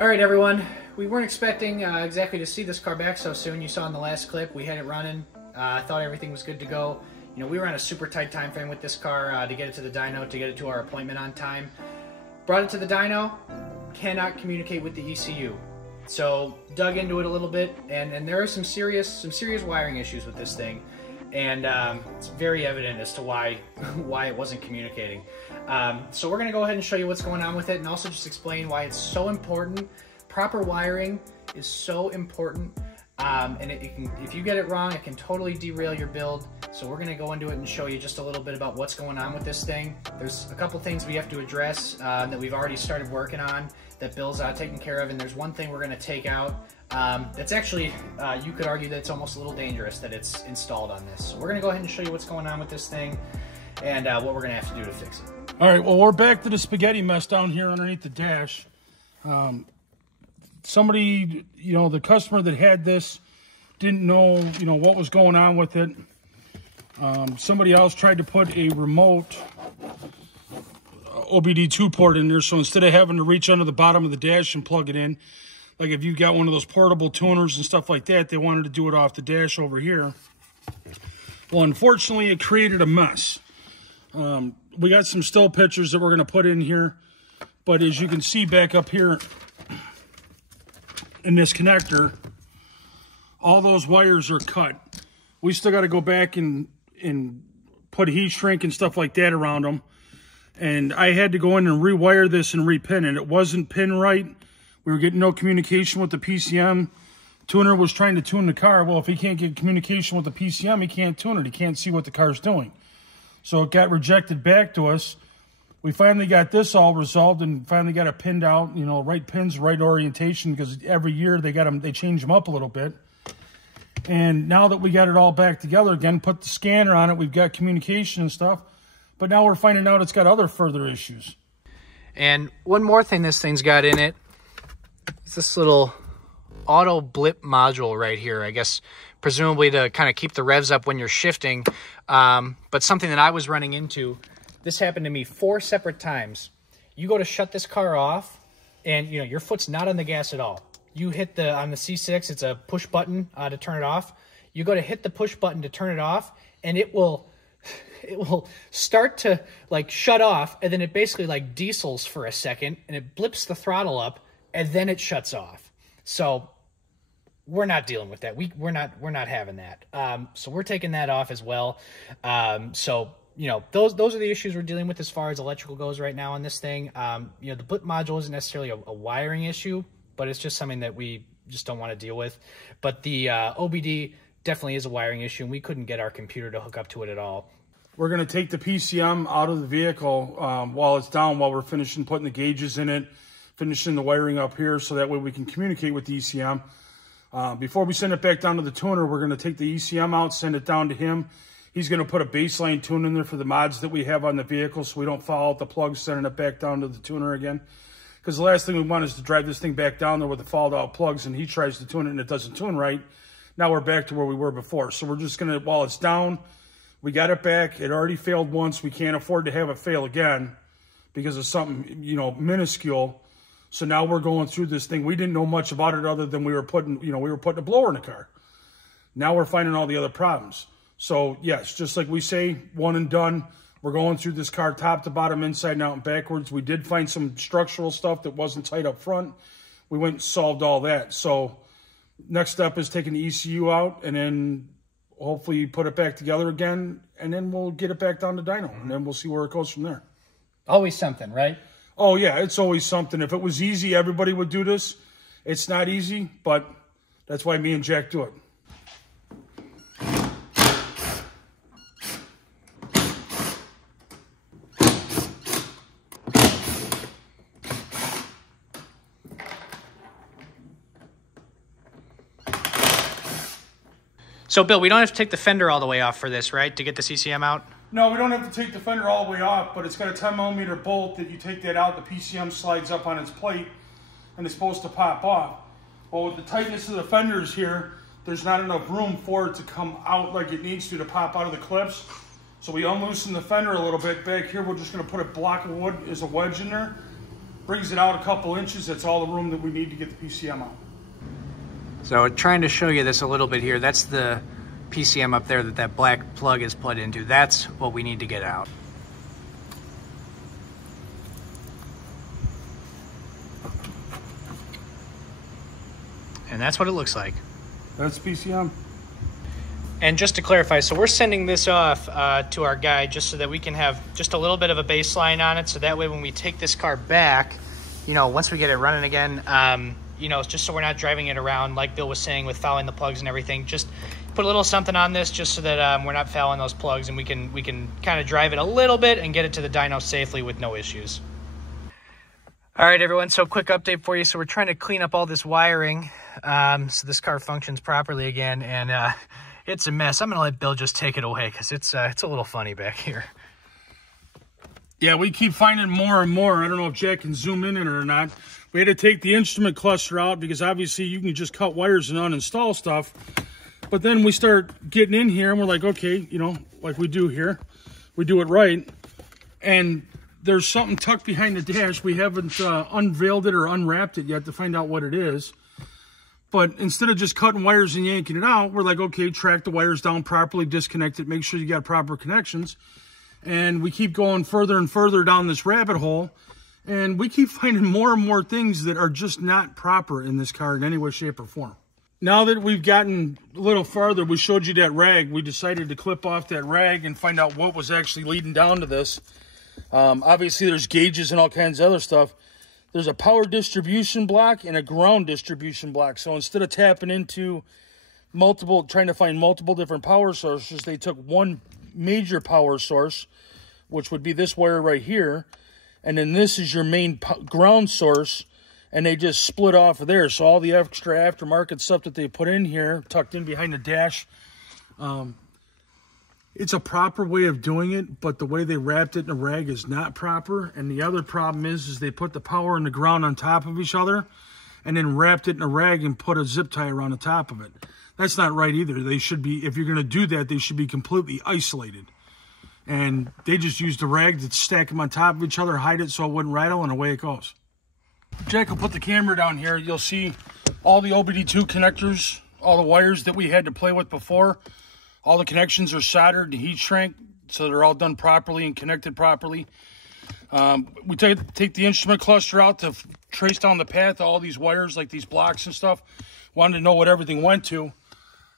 All right, everyone. We weren't expecting exactly to see this car back so soon. You saw in the last clip, we had it running. I thought everything was good to go. You know, we were on a super tight time frame with this car to get it to the dyno, to get it to our appointment on time. Brought it to the dyno, cannot communicate with the ECU. So dug into it a little bit, and there are some serious wiring issues with this thing, and it's very evident as to why it wasn't communicating. So we're gonna go ahead and show you what's going on with it, and also just explain why it's so important. Proper wiring is so important, and if you get it wrong, it can totally derail your build. So we're gonna go into it and show you just a little bit about what's going on with this thing. There's a couple things we have to address that we've already started working on, that Bill's taking care of, and there's one thing we're gonna take out that's actually, you could argue that it's almost a little dangerous that it's installed on this. So we're gonna go ahead and show you what's going on with this thing and what we're gonna have to do to fix it. All right, well, we're back to the spaghetti mess down here underneath the dash. Somebody, the customer that had this didn't know, what was going on with it. Somebody else tried to put a remote OBD2 port in there, so instead of having to reach under the bottom of the dash and plug it in, like if you got one of those portable tuners and stuff like that, they wanted to do it off the dash over here. Well, unfortunately, it created a mess. We got some still pictures that we're going to put in here, but as you can see back up here in this connector, all those wires are cut. We still got to go back and put heat shrink and stuff like that around them. And I had to go in and rewire this and repin it. It wasn't pinned right. We were getting no communication with the PCM. Tuner was trying to tune the car. Well, if he can't get communication with the PCM, he can't tune it. He can't see what the car's doing. So it got rejected back to us. We finally got this all resolved and finally got it pinned out, right pins, right orientation, because every year they change them up a little bit. And now that we got it all back together again, put the scanner on it, we've got communication and stuff, but now we're finding out it's got other further issues. And one more thing this thing's got in it is this little auto blip module right here, I guess presumably to kind of keep the revs up when you're shifting. But something that I was running into, this happened to me 4 separate times. You go to shut this car off and your foot's not on the gas at all. You hit on the C6, it's a push button to turn it off. You go to hit the push button to turn it off, and it will start to shut off, and then it basically diesels for a second, and it blips the throttle up, and then it shuts off. So we're not dealing with that. We're not having that. So we're taking that off as well. So those are the issues we're dealing with as far as electrical goes right now on this thing. The blip module isn't necessarily a wiring issue, but it's just something that we just don't want to deal with. But the OBD definitely is a wiring issue, and we couldn't get our computer to hook up to it at all. We're going to take the PCM out of the vehicle while it's down, while we're finishing putting the gauges in it, finishing the wiring up here, so that way we can communicate with the ECM. Before we send it back down to the tuner, we're going to take the ECM out, send it down to him. He's going to put a baseline tune in there for the mods that we have on the vehicle, so we don't foul out the plugs, sending it back down to the tuner again. Because the last thing we want is to drive this thing back down there with the fouled out plugs, and he tries to tune it and it doesn't tune right. Now we're back to where we were before. So we're just going to, while it's down, we got it back. It already failed once. We can't afford to have it fail again because of something, minuscule. So now we're going through this thing. We didn't know much about it other than we were putting a blower in the car. Now we're finding all the other problems. So yes, just like we say, one and done. We're going through this car top to bottom, inside and out and backwards. We did find some structural stuff that wasn't tight up front. We went and solved all that. So next step is taking the ECU out and then hopefully put it back together again, and then we'll get it back down to dyno, and then we'll see where it goes from there. Always something, right? Oh, yeah, it's always something. If it was easy, everybody would do this. It's not easy, but that's why me and Jack do it. So, Bill, we don't have to take the fender all the way off for this, right, to get the CCM out? No, we don't have to take the fender all the way off, but it's got a 10mm bolt that you take that out, the PCM slides up on its plate, and it's supposed to pop off. Well, with the tightness of the fenders here, there's not enough room for it to come out like it needs to pop out of the clips. So we unloosen the fender a little bit. Back here, we're just going to put a block of wood as a wedge in there. brings it out a couple inches. That's all the room that we need to get the PCM out. So trying to show you this a little bit here, that's the PCM up there that black plug is plugged into. That's what we need to get out. And that's what it looks like. That's PCM. And just to clarify, so we're sending this off to our guy just so that we can have just a little bit of a baseline on it. So that way when we take this car back, you know, once we get it running again, you know, just so we're not driving it around, like Bill was saying, with fouling the plugs and everything. Just put a little something on this just so that we're not fouling those plugs, and we can kind of drive it a little bit and get it to the dyno safely with no issues. All right, everyone, so quick update for you. So we're trying to clean up all this wiring so this car functions properly again, and it's a mess. I'm going to let Bill just take it away because it's a little funny back here. Yeah, we keep finding more and more. I don't know if Jack can zoom in it or not. We had to take the instrument cluster out because obviously you can just cut wires and uninstall stuff. But then we start getting in here and we're like, okay, you know, like we do here. We do it right. And there's something tucked behind the dash. We haven't unveiled it or unwrapped it yet to find out what it is. But instead of just cutting wires and yanking it out, we're like, okay, track the wires down properly, disconnect it, make sure you got proper connections. And we keep going further and further down this rabbit hole. And we keep finding more and more things that are just not proper in this car in any way, shape, or form. Now that we've gotten a little farther, we showed you that rag. We decided to clip off that rag and find out what was actually leading down to this. Obviously, there's gauges and all kinds of other stuff. There's a power distribution block and a ground distribution block. So instead of tapping into trying to find multiple different power sources, they took one major power source, which would be this wire right here. And then this is your main ground source, and they just split off of there. So all the extra aftermarket stuff that they put in here, tucked in behind the dash, it's a proper way of doing it, but the way they wrapped it in a rag is not proper. And the other problem is they put the power and the ground on top of each other, and then wrapped it in a rag and put a zip tie around the top of it. That's not right either. They should be, if you're going to do that, they should be completely isolated. And they just used a rag to stack them on top of each other, hide it so it wouldn't rattle, and away it goes. Jack will put the camera down here. You'll see all the OBD2 connectors, all the wires that we had to play with before. All the connections are soldered and heat shrink, so they're all done properly and connected properly. We take the instrument cluster out to trace down the path of all these wires, like these blocks and stuff. Wanted to know what everything went to.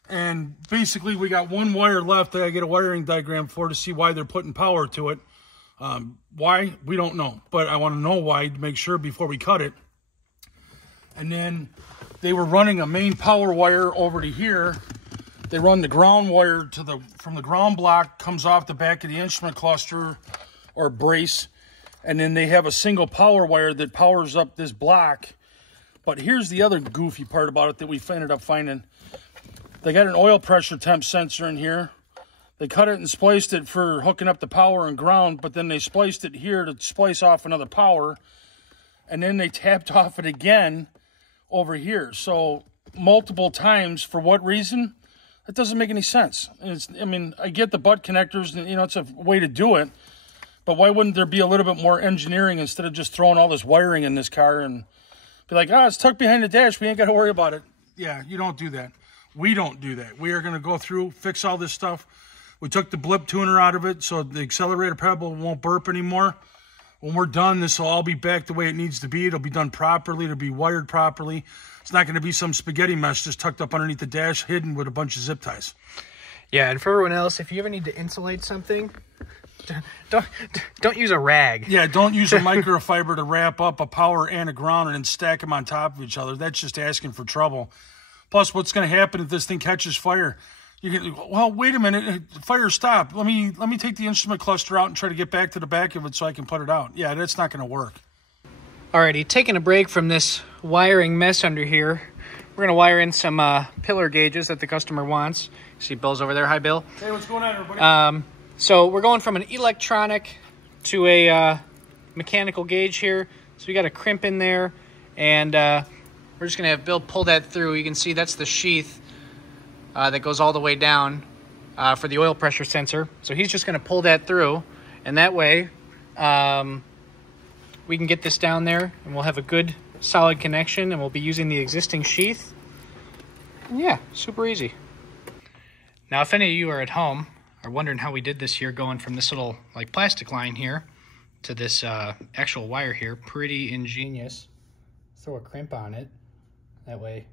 And basically, we got one wire left that I get a wiring diagram for to see why they're putting power to it. Why? We don't know. But I want to know why to make sure before we cut it. And then they were running a main power wire over to here. They run the ground wire from the ground block, comes off the back of the instrument cluster or brace. And then they have a single power wire that powers up this block. But here's the other goofy part about it that we ended up finding. They got an oil pressure temp sensor in here. They cut it and spliced it for hooking up the power and ground, but then they spliced it here to splice off another power. And then they tapped off it again over here. So multiple times, for what reason? That doesn't make any sense. I mean, I get the butt connectors, and, you know, it's a way to do it. But why wouldn't there be a little bit more engineering instead of just throwing all this wiring in this car and be like, it's tucked behind the dash, we ain't got to worry about it. Yeah, you don't do that. We don't do that. We are going to go through, fix all this stuff. We took the blip tuner out of it so the accelerator pedal won't burp anymore. When we're done, this will all be back the way it needs to be. It'll be done properly. It'll be wired properly. It's not going to be some spaghetti mess just tucked up underneath the dash, hidden with a bunch of zip ties. Yeah, and for everyone else, if you ever need to insulate something, don't use a rag. Yeah, don't use a microfiber to wrap up a power and a ground and then stack them on top of each other. That's just asking for trouble. Plus, what's going to happen if this thing catches fire? Well, wait a minute, fire stop. Let me take the instrument cluster out and try to get back to the back of it so I can put it out. Yeah, that's not going to work. Alrighty, taking a break from this wiring mess under here. We're going to wire in some pillar gauges that the customer wants. See Bill's over there. Hi, Bill. Hey, what's going on, everybody? So we're going from an electronic to a mechanical gauge here. So we got a crimp in there, and we're just going to have Bill pull that through. You can see that's the sheath that goes all the way down for the oil pressure sensor. So he's just going to pull that through, and that way we can get this down there and we'll have a good solid connection, and we'll be using the existing sheath. And yeah, super easy. Now, if any of you are at home are wondering how we did this here, going from this little like plastic line here to this actual wire here, pretty ingenious. Throw a crimp on it. That way,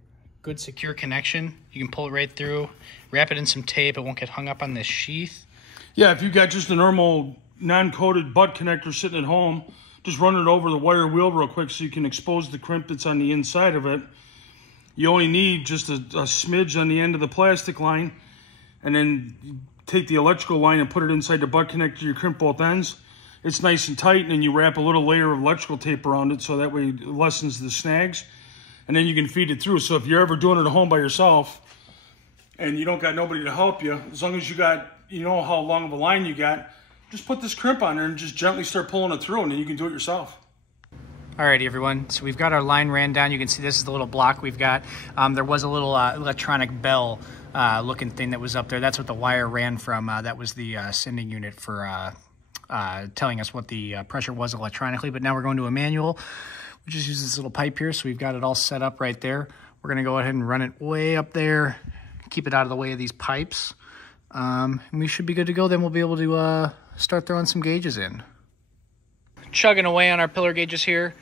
good secure connection. You can pull it right through, wrap it in some tape. It won't get hung up on this sheath. Yeah, if you got just a normal non-coated butt connector sitting at home, just run it over the wire wheel real quick so you can expose the crimp that's on the inside of it. You only need just a smidge on the end of the plastic line, and then you take the electrical line and put it inside the butt connector, you crimp both ends. It's nice and tight, and then you wrap a little layer of electrical tape around it so that way it lessens the snags, and then you can feed it through. So if you're ever doing it at home by yourself and you don't got nobody to help you, as long as you got, you know how long of a line you got, just put this crimp on there and just gently start pulling it through, and then you can do it yourself. Alrighty, everyone. So we've got our line ran down. You can see this is the little block we've got. There was a little electronic bell looking thing that was up there. That's what the wire ran from. That was the sending unit for telling us what the pressure was electronically. But now we're going to a manual. We just use this little pipe here, so we've got it all set up right there. We're going to go ahead and run it way up there, keep it out of the way of these pipes, and we should be good to go. Then we'll be able to start throwing some gauges in. Chugging away on our pillar gauges here.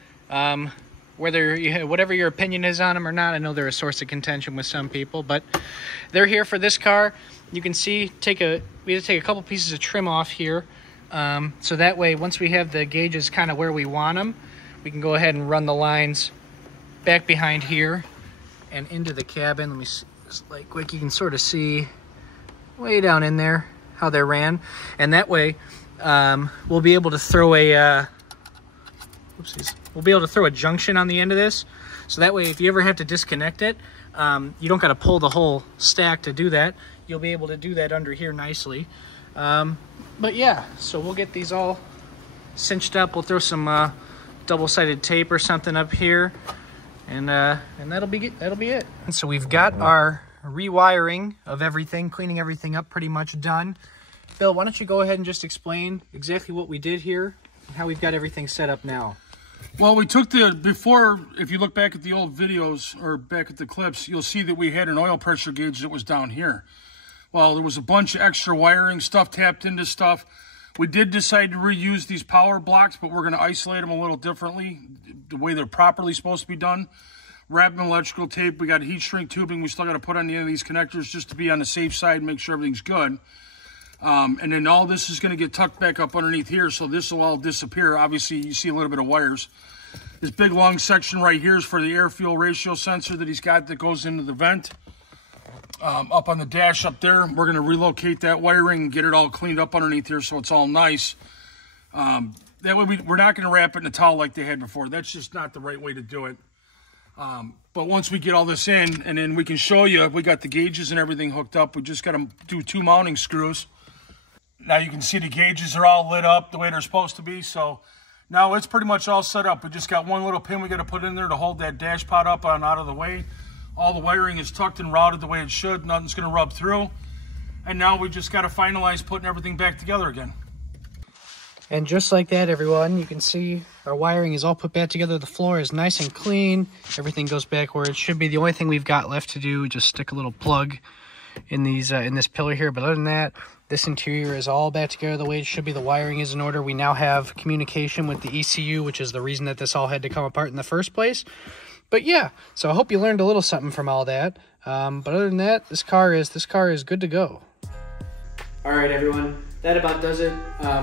Whatever your opinion is on them or not, I know they're a source of contention with some people, but they're here for this car. You can see we had to take a couple pieces of trim off here, so that way once we have the gauges kind of where we want them, we can go ahead and run the lines back behind here and into the cabin. Let me see, like you can sort of see way down in there how they ran, and that way we'll be able to throw a we'll be able to throw a junction on the end of this, so that way if you ever have to disconnect it, you don't got to pull the whole stack to do that. You'll be able to do that under here nicely. But yeah, so we'll get these all cinched up. We'll throw some double-sided tape or something up here, and that'll be it. And so we've got our rewiring of everything, cleaning everything up pretty much done. Bill, why don't you go ahead and just explain exactly what we did here and how we've got everything set up now. Well, we took before, if you look back at the old videos or back at the clips, you'll see that we had an oil pressure gauge that was down here. Well, there was a bunch of extra wiring, stuff tapped into stuff. We did decide to reuse these power blocks, but we're going to isolate them a little differently, the way they're properly supposed to be done. Wrapping electrical tape, we got heat shrink tubing we still got to put on the end of these connectors just to be on the safe side and make sure everything's good. And then all this is going to get tucked back up underneath here, so this will all disappear. Obviously, you see a little bit of wires. This big long section right here is for the air-fuel ratio sensor that he's got that goes into the vent. Up on the dash up there, we're going to relocate that wiring and get it all cleaned up underneath here so it's all nice. That way we're not going to wrap it in a towel like they had before. That's just not the right way to do it. But once we get all this in, and then we can show you, we got the gauges and everything hooked up. We just got to do 2 mounting screws. Now you can see the gauges are all lit up the way they're supposed to be. So now it's pretty much all set up. We just got one little pin we got to put in there to hold that dash pot up and out of the way. All the wiring is tucked and routed the way it should. Nothing's going to rub through. And now we just got to finalize putting everything back together again. And just like that, everyone, you can see our wiring is all put back together. The floor is nice and clean. Everything goes back where it should be. The only thing we've got left to do is just stick a little plug in these in this pillar here. But other than that, this interior is all back together the way it should be. The wiring is in order. We now have communication with the ECU, which is the reason that this all had to come apart in the first place. But yeah, so I hope you learned a little something from all that. But other than that, this car is good to go. All right, everyone. That about does it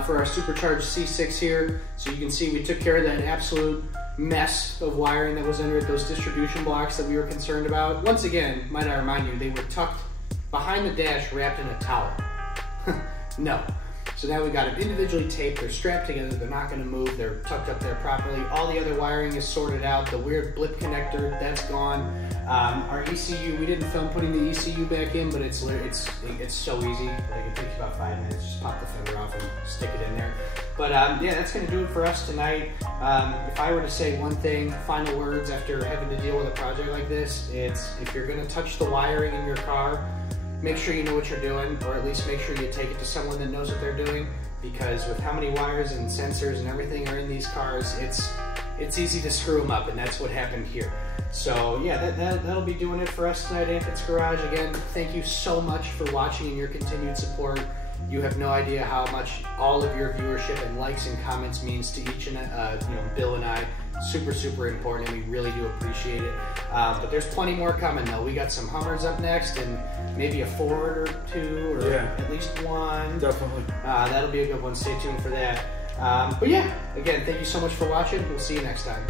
for our Supercharged C6 here. So you can see we took care of that absolute mess of wiring that was under it, those distribution blocks that we were concerned about. Once again, might I remind you, they were tucked behind the dash, wrapped in a towel. No. So now we got them individually taped. They're strapped together. They're not going to move. They're tucked up there properly. All the other wiring is sorted out. The weird blip connector, that's gone. Our ECU, we didn't film putting the ECU back in, but it's so easy. Like it takes about 5 minutes. Just pop the finger off and stick it in there. But yeah, that's going to do it for us tonight. If I were to say one thing, final words after having to deal with a project like this, it's if you're going to touch the wiring in your car, make sure you know what you're doing, or at least make sure you take it to someone that knows what they're doing, because with how many wires and sensors and everything are in these cars, it's easy to screw them up, and that's what happened here. So yeah, that'll be doing it for us tonight, Ampits Garage. Again, thank you so much for watching and your continued support. You have no idea how much all of your viewership and likes and comments means to each and Bill and I. Super important, and we really do appreciate it. But there's plenty more coming though. We got some Hummers up next, and maybe a Ford or two, or at least one. Definitely. That'll be a good one. Stay tuned for that. But yeah, again, thank you so much for watching. We'll see you next time.